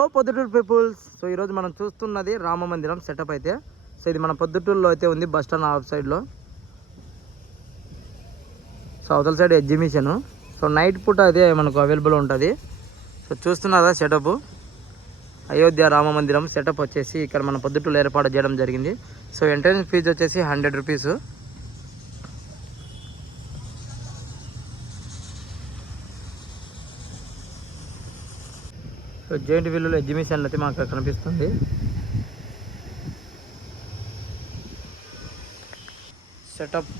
హలో Proddatur peoples. So ఈరోజు మనం చూస్తున్నది రామ మందిరం సెటప్ అయితే. సో ఇది మన పొద్దుటూరులో అయితే ఉంది, బస్ స్టాండ్ ఆఫ్ సైడ్లో. సో అవతల సైడ్ ఎగ్జిబిషన్. సో నైట్ పూట అయితే మనకు అవైలబుల్ ఉంటుంది. సో చూస్తున్నారా సెటప్, అయోధ్య రామ మందిరం సెటప్ వచ్చేసి ఇక్కడ మన పొద్దుటూరులో ఏర్పాటు చేయడం జరిగింది. సో ఎంట్రన్స్ ఫీజు వచ్చేసి 100 రూపీస్. సో జెయింట్ వీల్లో ఎగ్జిబిషన్ అయితే మాకు కనిపిస్తుంది. సెటప్